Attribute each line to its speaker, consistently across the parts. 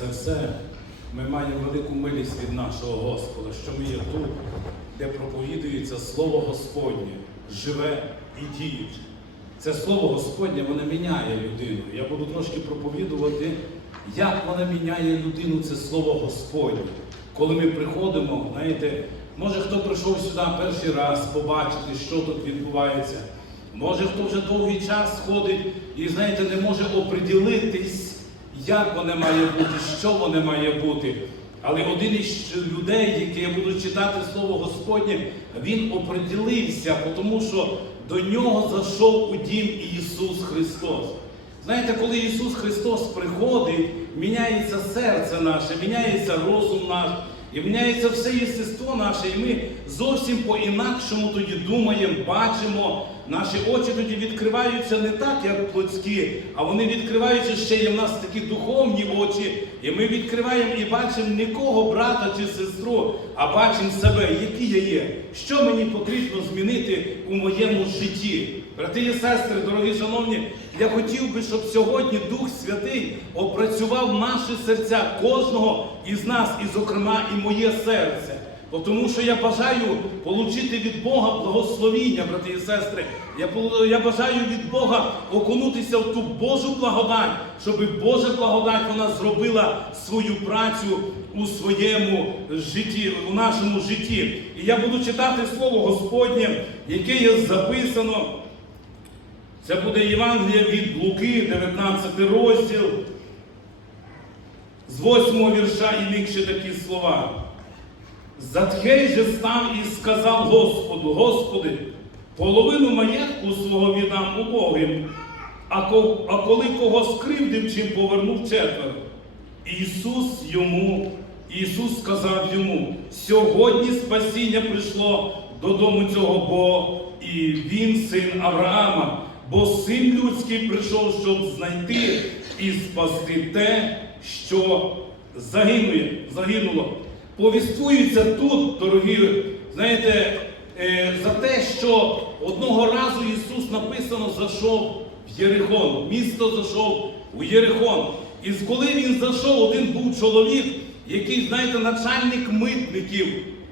Speaker 1: це все, ми маємо велику милість від нашого Господа, що ми є тут, де проповідується Слово Господнє, живе і діюче. Це Слово Господнє, воно міняє людину. Я буду трошки проповідувати, як воно міняє людину, це Слово Господнє. Коли ми приходимо, знаєте, може хто прийшов сюди перший раз побачити, що тут відбувається. Може, хто вже довгий час ходить і, знаєте, не може оприділитись, як воно має бути, що воно має бути. Але один із людей, який я буду читати Слово Господнє, він оприділився, тому що до нього зайшов у дім Ісус Христос. Знаєте, коли Ісус Христос приходить, міняється серце наше, міняється розум наш, і міняється все єстество наше, і ми зовсім по-інакшому тоді думаємо, бачимо. Наші очі тоді відкриваються не так, як плотські, а вони відкриваються ще є в нас такі духовні очі. І ми відкриваємо і бачимо не кого брата чи сестру, а бачимо себе, який я є, що мені потрібно змінити у моєму житті. Брати і сестри, дорогі шановні, я хотів би, щоб сьогодні Дух Святий опрацював наші серця кожного із нас, і, зокрема, і моє серце. Бо Тому що я бажаю отримати від Бога благословіння, брати і сестри. Я, я бажаю від Бога окунутися в ту Божу благодать, щоб Божа благодать вона зробила свою працю у своєму житті, у нашому житті. І я буду читати Слово Господнє, яке є записано. Це буде Євангелія від Луки, 19 розділ, з 8 вірша і більше такі слова. Затхей же став і сказав Господу, Господи, половину маєтку свого віддам убогим, а коли кого скривдив, чим повернув четверо. Ісус йому, Ісус сказав йому, сьогодні спасіння прийшло додому цього, бо і він син Авраама, бо син людський прийшов, щоб знайти і спасти те, що загинуло. загинуло. Повіствується тут, дорогі, знаєте, е, за те, що одного разу Ісус написано зайшов в Єрихон. Місто зайшов у Єрихон. І коли він зайшов, один був чоловік, який, знаєте, начальник митників.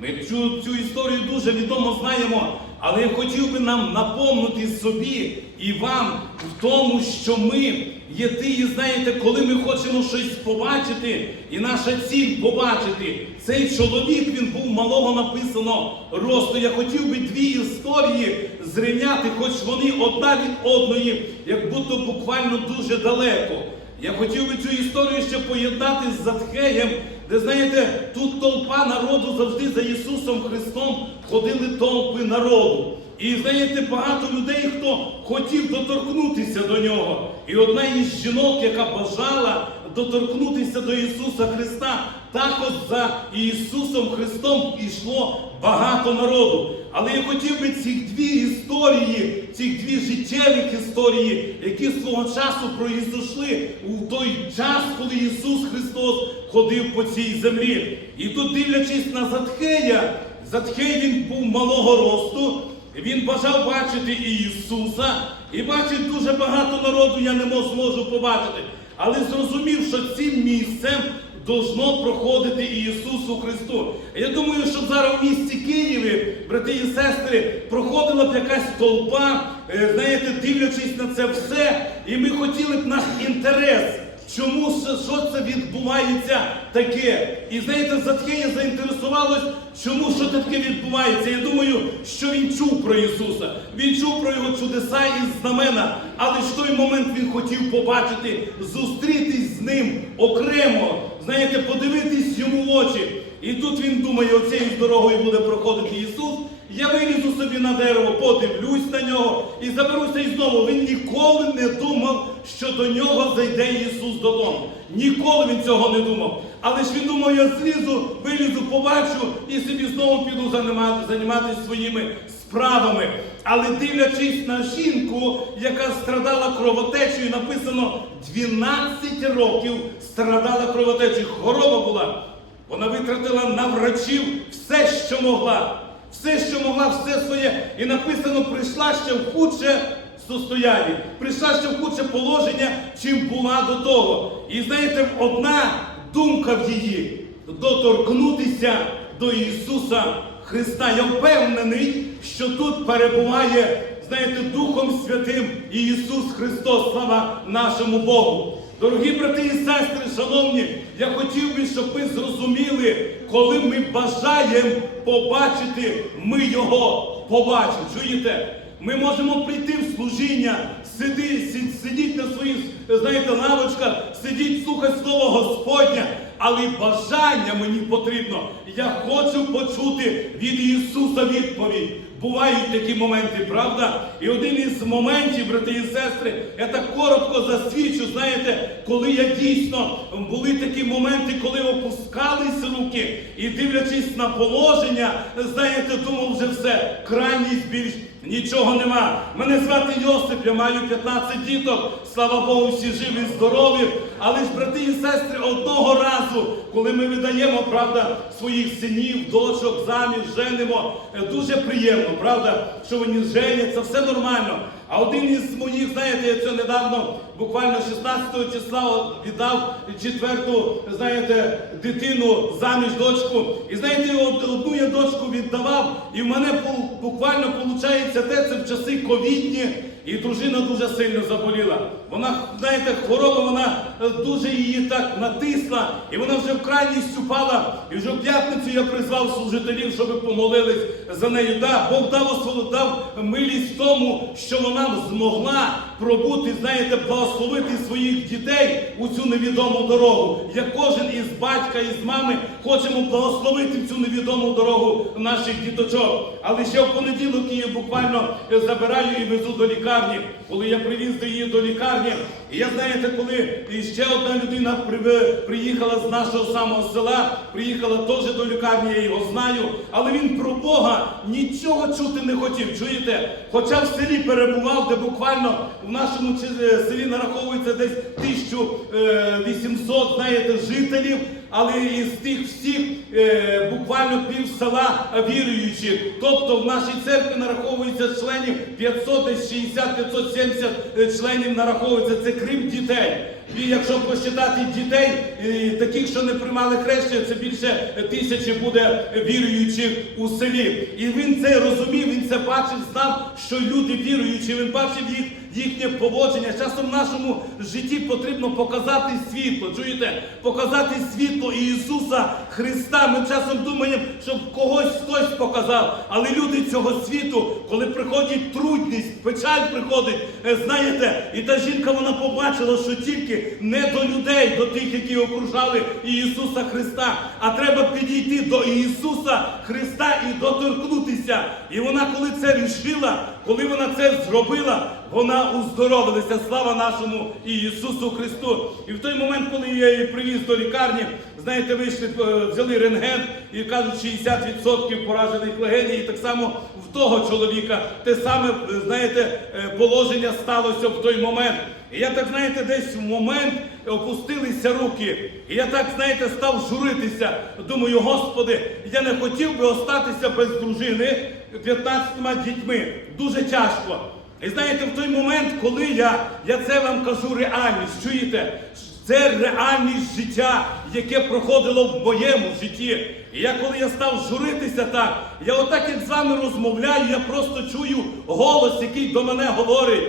Speaker 1: Ми цю, цю історію дуже відомо знаємо, але я хотів би нам напомнити собі і вам в тому, що ми є ті, знаєте, коли ми хочемо щось побачити, і наша ціль побачити. Цей чоловік він був малого написано росту. Я хотів би дві історії зрівняти, хоч вони одна від одної, як будто буквально дуже далеко. Я хотів би цю історію ще поєднати з Затхеєм, де, знаєте, тут толпа народу завжди за Ісусом Христом ходили толпи народу. І знаєте, багато людей, хто хотів доторкнутися до нього. І одна із жінок, яка бажала доторкнутися до Ісуса Христа, також за Ісусом Христом йшло багато народу. Але я хотів би ці дві історії, ці дві життєві історії, які свого часу произошли у той час, коли Ісус Христос ходив по цій землі. І тут, дивлячись на Затхея, Затхей він був малого росту, він бажав бачити і Ісуса, і бачить дуже багато народу, я не мож- зможу побачити. Але зрозумів, що цим місцем должно проходити і Ісусу Христу. Я думаю, що зараз в місті Києві, брати і сестри, проходила б якась толпа, е, знаєте, дивлячись на це все, і ми хотіли б наш інтерес. Чому що, це відбувається таке? І знаєте, Затхея заінтересувалось, чому що таке відбувається. Я думаю, що він чув про Ісуса. Він чув про його чудеса і знамена. Але ж в той момент він хотів побачити, зустрітись з ним окремо, знаєте, подивитись йому в очі. І тут він думає, оцією дорогою буде проходити Ісус. Я вилізу собі на дерево, подивлюсь на нього і заберуся і знову. Він ніколи не думав, що до нього зайде Ісус додому. Ніколи він цього не думав. Але ж він думав, я злізу, вилізу, побачу і собі знову піду займати- займатися своїми справами. Але дивлячись на жінку, яка страдала кровотечею, написано 12 років страдала кровотечею. Хвороба була. Вона витратила на врачів все, що могла. Все, що могла, все своє. І написано, прийшла ще в худше состоянні, прийшла ще в худше положення, чим була до того. І знаєте, одна думка в її доторкнутися до Ісуса Христа. Я впевнений, що тут перебуває, знаєте, Духом Святим і Ісус Христос, слава нашому Богу. Дорогі брати і сестри, шановні, я хотів би, щоб ви зрозуміли, коли ми бажаємо побачити, ми його побачимо. Чуєте? Ми можемо прийти в служіння, сиди, сидіть, на своїх, знаєте, лавочках, сидіть, слухати слово Господнє, але бажання мені потрібно. Я хочу почути від Ісуса відповідь. Бувають такі моменти, правда? І один із моментів, брати і сестри, я так коротко засвідчу, знаєте, коли я дійсно були такі моменти, коли опускалися руки і дивлячись на положення, знаєте, думав вже все, крайність більш нічого нема. Мене звати Йосип, я маю 15 діток, слава Богу, всі живі, здорові. Але ж, брати і сестри, одного разу, коли ми видаємо, правда, своїх синів, дочок, заміж, женимо, е, дуже приємно, правда, що вони женяться, все нормально. А один із моїх, знаєте, я це недавно, буквально 16 числа віддав четверту, знаєте, дитину заміж дочку. І знаєте, од- одну я дочку віддавав, і в мене бу- буквально виходить те, це в часи ковідні, і дружина дуже сильно заболіла. Вона, знаєте, хвороба, вона е, дуже її так натисла, і вона вже в крайність упала. І вже в п'ятницю я призвав служителів, щоб помолились за нею. Да, Бог дав, дав милість тому, що вона змогла пробути, знаєте, благословити своїх дітей у цю невідому дорогу. Як кожен із батька із мами хочемо благословити цю невідому дорогу наших діточок. Але ще в понеділок її буквально забираю і везу до лікарні. Коли я привіз до її до лікарні, і я знаєте, коли ще одна людина при- приїхала з нашого самого села, приїхала теж до лікарні, я його знаю, але він про Бога нічого чути не хотів. Чуєте? Хоча в селі перебував, де буквально в нашому е, селі нараховується десь 1800, знаєте, жителів. Але із тих всіх е, буквально пів села віруючих. Тобто в нашій церкві нараховується членів 500, десь 60-570 е, членів нараховується. Це крім дітей. І якщо посчитати дітей, е, таких, що не приймали хрещення, це більше тисячі буде віруючих у селі. І він це розумів, він це бачив, знав, що люди віруючі, він бачив їх їхнє поводження. Часом в нашому житті потрібно показати світло. Чуєте? Показати світло Ісуса Христа. Ми часом думаємо, щоб когось хтось показав. Але люди цього світу, коли приходить трудність, печаль приходить, е, знаєте, і та жінка вона побачила, що тільки не до людей, до тих, які окружали Ісуса Христа, а треба підійти до Ісуса Христа і доторкнутися. І вона, коли це рішила, коли вона це зробила, вона уздоровилася. Слава нашому Ісусу Христу. І в той момент, коли я її привіз до лікарні, знаєте, вийшли, е, взяли рентген і кажуть, 60% поражених легенів. І так само в того чоловіка те саме, е, знаєте, е, положення сталося в той момент. І я так, знаєте, десь в момент опустилися руки. І я так, знаєте, став журитися. Думаю, Господи, я не хотів би остатися без дружини 15 дітьми. Дуже тяжко. І знаєте, в той момент, коли я, я це вам кажу реальність, чуєте? Це реальність життя, яке проходило в моєму житті. І я коли я став журитися так, я отак як з вами розмовляю, я просто чую голос, який до мене говорить.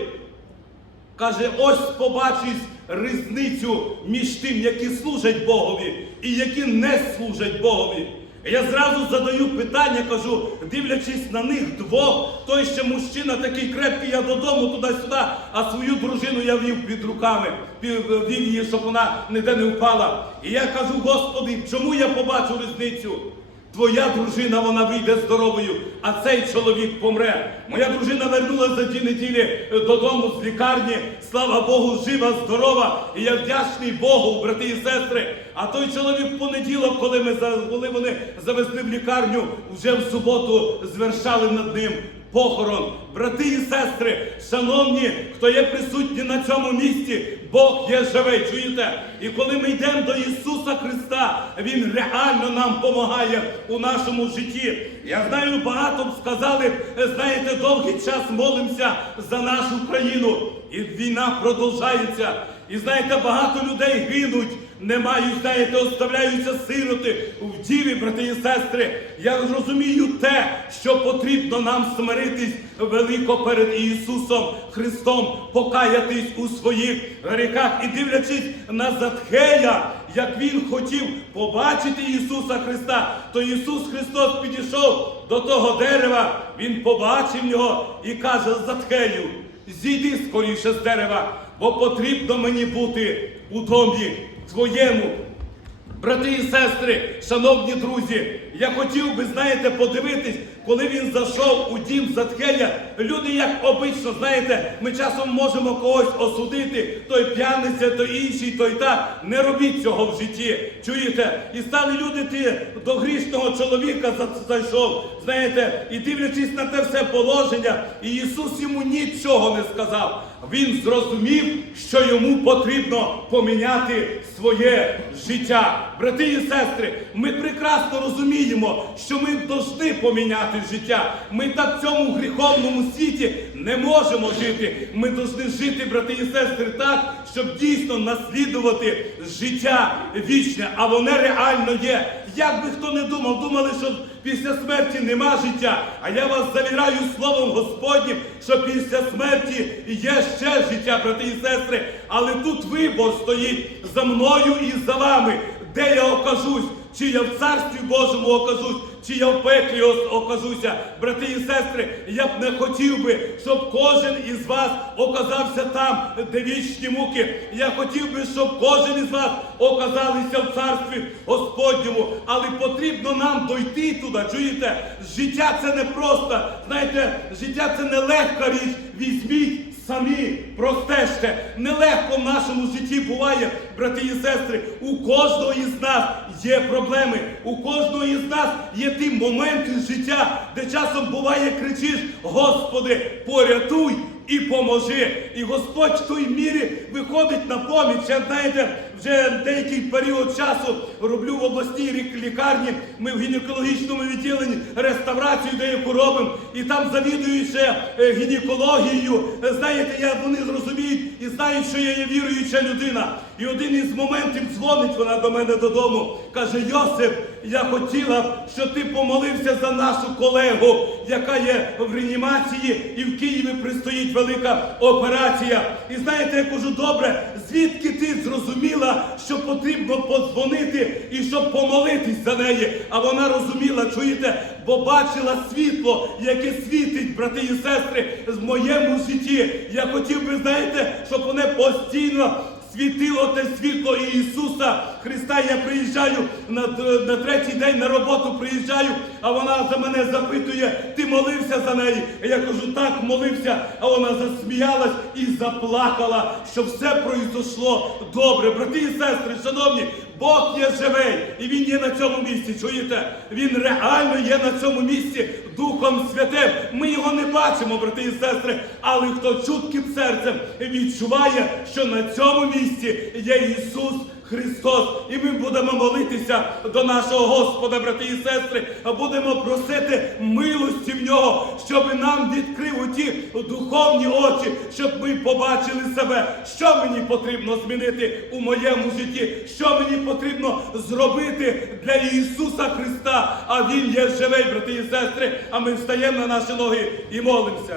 Speaker 1: Каже, ось побачиш різницю між тим, які служать Богові і які не служать Богові. Я зразу задаю питання, кажу, дивлячись на них двох, той ще мужчина такий крепкий, я додому туди-сюди, а свою дружину я вів під руками, вів її, щоб вона ніде не впала. І я кажу, Господи, чому я побачу різницю? Твоя дружина вона вийде здоровою, а цей чоловік помре. Моя дружина вернулася за дві неділі е, додому з лікарні. Слава Богу, жива, здорова. І я вдячний Богу, брати і сестри. А той чоловік в понеділок, коли ми коли вони завезли в лікарню, вже в суботу звершали над ним похорон. Брати і сестри, шановні, хто є присутні на цьому місці, Бог є живий, чуєте? І коли ми йдемо до Ісуса Христа, Він реально нам допомагає у нашому житті. Я знаю, багато б сказали, знаєте, довгий час молимося за нашу країну. І війна продовжається. І знаєте, багато людей гинуть не мають, знаєте, оставляються сироти в діві, брати і сестри. Я розумію те, що потрібно нам смиритись велико перед Ісусом Христом, покаятись у своїх гріхах і дивлячись на Затхея, як він хотів побачити Ісуса Христа, то Ісус Христос підійшов до того дерева, Він побачив його і каже Затхею, зійди скоріше з дерева, бо потрібно мені бути у домі твоєму. Брати і сестри, шановні друзі, я хотів би, знаєте, подивитись, коли він зайшов у дім Затхея, люди, як обично, знаєте, ми часом можемо когось осудити, той п'яниця, той інший, той так. Не робіть цього в житті. Чуєте? І стали люди ти до грішного чоловіка зайшов, знаєте, і дивлячись на те все положення, і Ісус йому нічого не сказав. Він зрозумів, що йому потрібно поміняти своє життя. Брати і сестри, ми прекрасно розуміємо, що ми повинні поміняти життя. Ми так в цьому гріховному світі не можемо жити. Ми повинні жити, брати і сестри, так, щоб дійсно наслідувати життя вічне, а воно реально є. Як би хто не думав, думали, що після смерті нема життя. А я вас завіраю словом Господнім, що після смерті є ще життя, брати і сестри. Але тут вибор стоїть за мною і за вами, де я окажусь. Чи я в царстві Божому окажусь, чи я в пеклі окажуся, брати і сестри, я б не хотів би, щоб кожен із вас оказався там, де вічні муки. Я хотів би, щоб кожен із вас оказалися в царстві Господньому. Але потрібно нам дойти туди. Чуєте? Життя це не просто. Знаєте, життя це не легка річ. Візьміть самі простежте. Нелегко в нашому житті буває, брати і сестри. У кожного із нас є проблеми. У кожного із нас є ті моменти життя, де часом буває кричиш: Господи, порятуй і поможи. І Господь в той мірі виходить на поміч. Я знаєте, вже деякий період часу роблю в обласній лікарні. Ми в гінекологічному відділенні реставрацію деяку робимо, і там завідуючи е, гінекологією, е, знаєте, я вони зрозуміють і знають, що я є віруюча людина. І один із моментів дзвонить вона до мене додому. каже: Йосип, я хотіла б, щоб ти помолився за нашу колегу, яка є в реанімації, і в Києві предстоїть велика операція. І знаєте, я кажу, добре, звідки ти зрозуміла, що потрібно подзвонити і щоб помолитись за неї? А вона розуміла, чуєте, бо бачила світло, яке світить, брати і сестри, в моєму житті. Я хотів би, знаєте, щоб воно постійно світило те світло Ісуса Христа. Я приїжджаю на, на третій день на роботу, приїжджаю, а вона за мене запитує, ти молився за неї? Я кажу, так, молився, а вона засміялась і заплакала, що все пройшло добре. Брати і сестри, шановні, Бог є живий, і Він є на цьому місці. Чуєте? Він реально є на цьому місці Духом Святим. Ми його не бачимо, брати і сестри, але хто чутким серцем відчуває, що на цьому місці є Ісус. Христос, і ми будемо молитися до нашого Господа, брати і сестри, а будемо просити милості в нього, щоб нам відкрив ті духовні очі, щоб ми побачили себе, що мені потрібно змінити у моєму житті, що мені потрібно зробити для Ісуса Христа. А Він є живий, брати і сестри. А ми встаємо на наші ноги і молимося.